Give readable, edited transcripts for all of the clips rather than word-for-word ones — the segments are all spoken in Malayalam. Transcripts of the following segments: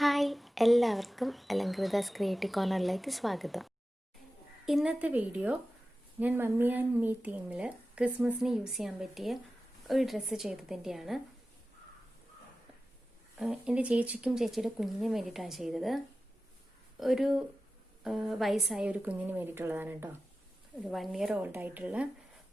ഹായ്, എല്ലാവർക്കും അലങ്കൃതാസ് ക്രിയേറ്റീവ് കോർണറിലേക്ക് സ്വാഗതം. ഇന്നത്തെ വീഡിയോ ഞാൻ മമ്മി ആൻഡ് മീ തീമിൽ ക്രിസ്മസിന് യൂസ് ചെയ്യാൻ പറ്റിയ ഒരു ഡ്രസ്സ് ചെയ്തതിൻ്റെയാണ്. എൻ്റെ ചേച്ചിക്കും ചേച്ചിയുടെ കുഞ്ഞിനും വേണ്ടിയിട്ടാണ് ചെയ്തത്. ഒരു വയസ്സായ ഒരു കുഞ്ഞിന് വേണ്ടിയിട്ടുള്ളതാണ് കേട്ടോ. ഒരു 1 year old ആയിട്ടുള്ള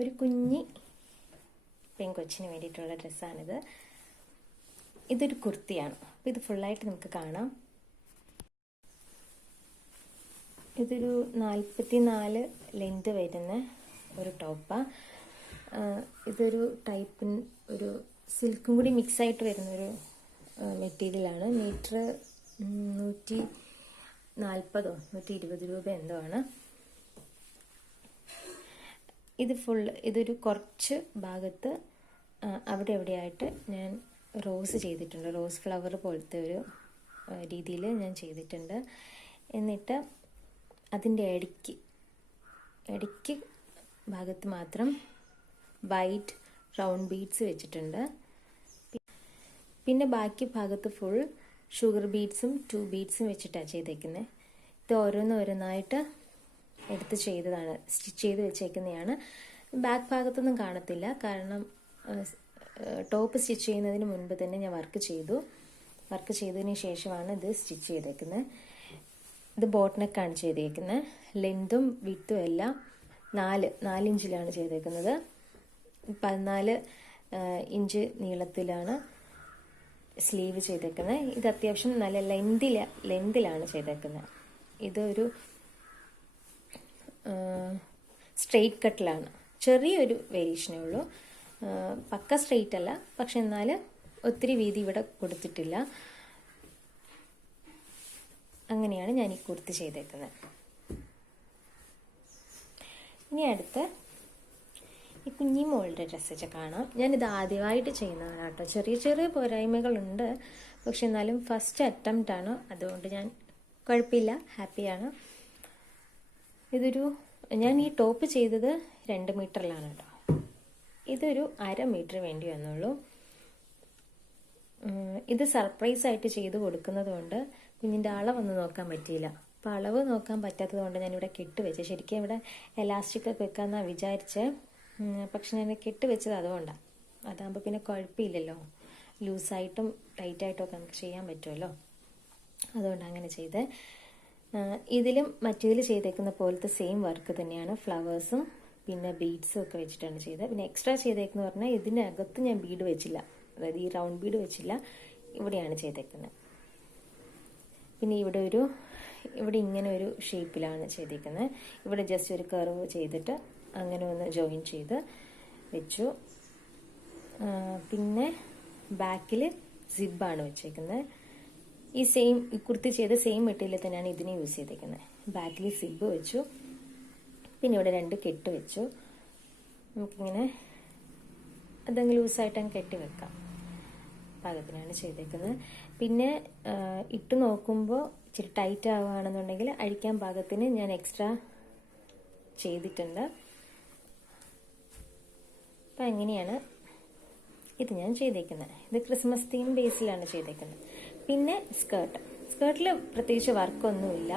ഒരു കുഞ്ഞി പെൺകൊച്ചിന് വേണ്ടിയിട്ടുള്ള ഡ്രസ്സാണിത്. ഇതൊരു കുർത്തിയാണ്. അപ്പോൾ ഇത് ഫുള്ളായിട്ട് നമുക്ക് കാണാം. ഇതൊരു 44 ലെങ്ത് വരുന്ന ഒരു ടോപ്പാണ്. ഇതൊരു ടൈപ്പിൻ ഒരു സിൽക്കും കൂടി മിക്സായിട്ട് വരുന്നൊരു മെറ്റീരിയലാണ്. മീറ്റർ 140 120 രൂപ എന്തോ ആണ്. ഇതൊരു കുറച്ച് ഭാഗത്ത് അവിടെ എവിടെയായിട്ട് ഞാൻ റോസ് ചെയ്തിട്ടുണ്ട്. റോസ് ഫ്ലവർ പോലത്തെ ഒരു രീതിയിൽ ഞാൻ ചെയ്തിട്ടുണ്ട്. എന്നിട്ട് അതിൻ്റെ ഇടയ്ക്ക് ഭാഗത്ത് മാത്രം വൈറ്റ് റൗണ്ട് ബീഡ്സ് വെച്ചിട്ടുണ്ട്. പിന്നെ ബാക്കി ഭാഗത്ത് ഫുൾ ഷുഗർ ബീഡ്സും 2 ബീഡ്സും വെച്ചിട്ടാണ് ചെയ്തേക്കുന്നത്. ഇത് ഓരോന്നായിട്ട് എടുത്ത് ചെയ്തതാണ്, സ്റ്റിച്ച് ചെയ്ത് വെച്ചേക്കുന്നതാണ്. ബാക്ക് ഭാഗത്തൊന്നും കാണത്തില്ല, കാരണം ടോപ്പ് സ്റ്റിച്ച് ചെയ്യുന്നതിന് മുൻപ് തന്നെ ഞാൻ വർക്ക് ചെയ്തതിന് ശേഷമാണ് ഇത് സ്റ്റിച്ച് ചെയ്തേക്കുന്നത്. ഇത് ബോട്ട് നെക്കാണ് ചെയ്തേക്കുന്നത്. ലെങ്തും വിത്തും എല്ലാം 4 ഇഞ്ചിലാണ് ചെയ്തേക്കുന്നത്. 14 ഇഞ്ച് നീളത്തിലാണ് സ്ലീവ് ചെയ്തേക്കുന്നത്. ഇത് അത്യാവശ്യം നല്ല ലെങ്തിലാണ് ചെയ്തേക്കുന്നത്. ഇതൊരു സ്ട്രെയിറ്റ് കട്ടിലാണ്. ചെറിയൊരു വേരിയേഷനേ ഉള്ളൂ. പക്ക സ്ട്രെയിറ്റ് അല്ല, പക്ഷെ എന്നാൽ ഒത്തിരി വീതി ഇവിടെ കൊടുത്തിട്ടില്ല. അങ്ങനെയാണ് ഞാൻ ഈ കുർത്തി ചെയ്തേക്കുന്നത്. ഇനി അടുത്ത് ഈ കുഞ്ഞി മോളുടെ ഡ്രസ്സ് വെച്ച് കാണാം. ഞാനിത് ആദ്യമായിട്ട് ചെയ്യുന്നതാണ് കേട്ടോ. ചെറിയ പോരായ്മകളുണ്ട്, പക്ഷെ എന്നാലും ഫസ്റ്റ് അറ്റംപ്റ്റ് ആണ്. അതുകൊണ്ട് ഞാൻ കുഴപ്പമില്ല, ഹാപ്പിയാണ്. ഞാൻ ഈ ടോപ്പ് ചെയ്തത് 2 മീറ്ററിലാണ് കേട്ടോ. ഇതൊരു 1/2 മീറ്റർ വേണ്ടി വന്നുള്ളൂ. ഇത് സർപ്രൈസ് ആയിട്ട് ചെയ്ത് കൊടുക്കുന്നത് കൊണ്ട് കുഞ്ഞിൻ്റെ അളവൊന്നും നോക്കാൻ പറ്റിയില്ല. അപ്പോൾ അളവ് നോക്കാൻ പറ്റാത്തത് കൊണ്ട് ഞാനിവിടെ കെട്ടുവെച്ച്. ശരിക്കും ഇവിടെ എലാസ്റ്റിക്കൊക്കെ വെക്കാമെന്നാണ് വിചാരിച്ചത്, പക്ഷെ ഞാൻ കെട്ടുവെച്ചത് അതുകൊണ്ടാണ്. അതാകുമ്പോൾ പിന്നെ കുഴപ്പമില്ലല്ലോ, ലൂസായിട്ടും ടൈറ്റായിട്ടും ഒക്കെ നമുക്ക് ചെയ്യാൻ പറ്റുമല്ലോ. അതുകൊണ്ട് അങ്ങനെ ചെയ്തേ. ഇതിലും മറ്റേതിൽ ചെയ്തേക്കുന്ന പോലത്തെ സെയിം വർക്ക് തന്നെയാണ്. ഫ്ലവേഴ്സും പിന്നെ ബീഡ്സും ഒക്കെ വെച്ചിട്ടാണ് ചെയ്തത്. പിന്നെ എക്സ്ട്രാ ചെയ്തേക്കെന്ന് പറഞ്ഞാൽ ഇതിനകത്ത് ഞാൻ ബീഡ് വെച്ചില്ല, അതായത് ഈ റൗണ്ട് ബീഡ് വെച്ചില്ല, ഇവിടെയാണ് ചെയ്തേക്കുന്നത്. പിന്നെ ഇവിടെ ഇങ്ങനെ ഒരു ഷേപ്പിലാണ് ചെയ്തേക്കുന്നത്. ഇവിടെ ജസ്റ്റ് ഒരു കർവ് ചെയ്തിട്ട് അങ്ങനെ ഒന്ന് ജോയിൻ ചെയ്ത് വെച്ചു. പിന്നെ ബാക്കിൽ സിബാണ് വെച്ചേക്കുന്നത്. ഈ കുർത്തി ചെയ്ത സെയിം മെറ്റീരിയൽ തന്നെയാണ് ഇതിനെ യൂസ് ചെയ്തേക്കുന്നത്. ബാക്കിൽ സിബ് വെച്ചു. പിന്നെ ഇവിടെ 2 കെട്ട് വെച്ചു. നമുക്കിങ്ങനെ അതെങ്കിലും ലൂസായിട്ട് അങ്ങ് കെട്ടി വെക്കാം. പാകത്തിനാണ് ചെയ്തേക്കുന്നത്. പിന്നെ ഇട്ട് നോക്കുമ്പോൾ ഇച്ചിരി ടൈറ്റ് ആവുകയാണെന്നുണ്ടെങ്കിൽ അഴിക്കാൻ പാകത്തിന് ഞാൻ എക്സ്ട്രാ ചെയ്തിട്ടുണ്ട്. അപ്പം അങ്ങനെയാണ് ഇത് ഞാൻ ചെയ്തേക്കുന്നത്. ഇത് ക്രിസ്മസ് തീം ബേസിലാണ് ചെയ്തേക്കുന്നത്. പിന്നെ സ്കേർട്ടിൽ പ്രത്യേകിച്ച് വർക്കൊന്നുമില്ല,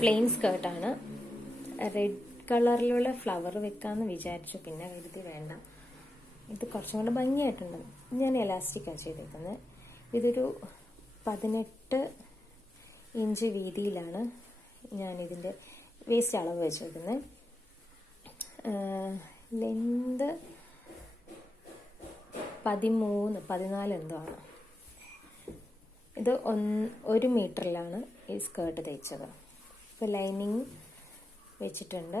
പ്ലെയിൻ സ്കേർട്ടാണ്. റെഡ് കളറിലുള്ള ഫ്ലവർ വെക്കാമെന്ന് വിചാരിച്ചു, പിന്നെ കരുതി വേണ്ട, ഇത് കുറച്ചും കൂടെ ഭംഗിയായിട്ടുണ്ട്. ഞാൻ എലാസ്റ്റിക്കാണ് ചെയ്തേക്കുന്നത്. ഇതൊരു 18 ഇഞ്ച് വീതിയിലാണ് ഞാനിതിൻ്റെ വേസ്റ്റ് അളവ് വെച്ചേക്കുന്നത്. ലെന്ത് 13-14 എന്തോ ആണ്. ഇത് 1 മീറ്ററിലാണ് ഈ സ്കേർട്ട് തയ്ച്ചത്. ഇപ്പോൾ ലൈനിങ് വെച്ചിട്ടുണ്ട്.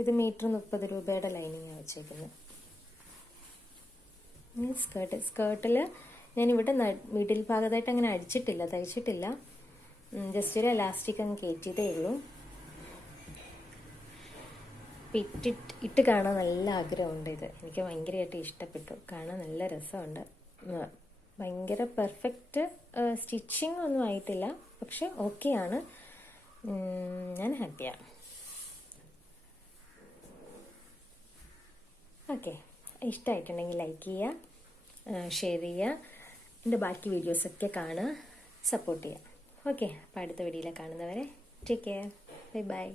ഇത് മീറ്റർ 30 രൂപയുടെ ലൈനിങ്ങാണ് വെച്ചേക്കുന്നത്. സ്കേർട്ടിൽ ഞാനിവിടെ മിഡിൽ ഭാഗത്തായിട്ട് അങ്ങനെ തയ്ച്ചിട്ടില്ല. ജസ്റ്റ് ഒരു എലാസ്റ്റിക് അങ്ങ് കയറ്റിയതേ ഉള്ളൂ. ഇട്ട് കാണാൻ നല്ല ആഗ്രഹമുണ്ട്. എനിക്ക് ഭയങ്കരമായിട്ട് ഇഷ്ടപ്പെട്ടു. കാണാൻ നല്ല രസമുണ്ട്. ഭയങ്കര പെർഫെക്റ്റ് സ്റ്റിച്ചിങ് ഒന്നും ആയിട്ടില്ല, പക്ഷെ ഓക്കെയാണ്. ഞാൻ ഹാപ്പിയാണ്. ഓക്കെ, ഇഷ്ടമായിട്ടുണ്ടെങ്കിൽ ലൈക്ക് ചെയ്യുക, ഷെയർ ചെയ്യുക, എൻ്റെ ബാക്കി വീഡിയോസൊക്കെ കാണുക, സപ്പോർട്ട് ചെയ്യുക. ഓക്കെ, അപ്പോൾ അടുത്ത വീഡിയോയിൽ കാണുന്നവരെ ടേക്ക് കെയർ, ബൈ ബൈ.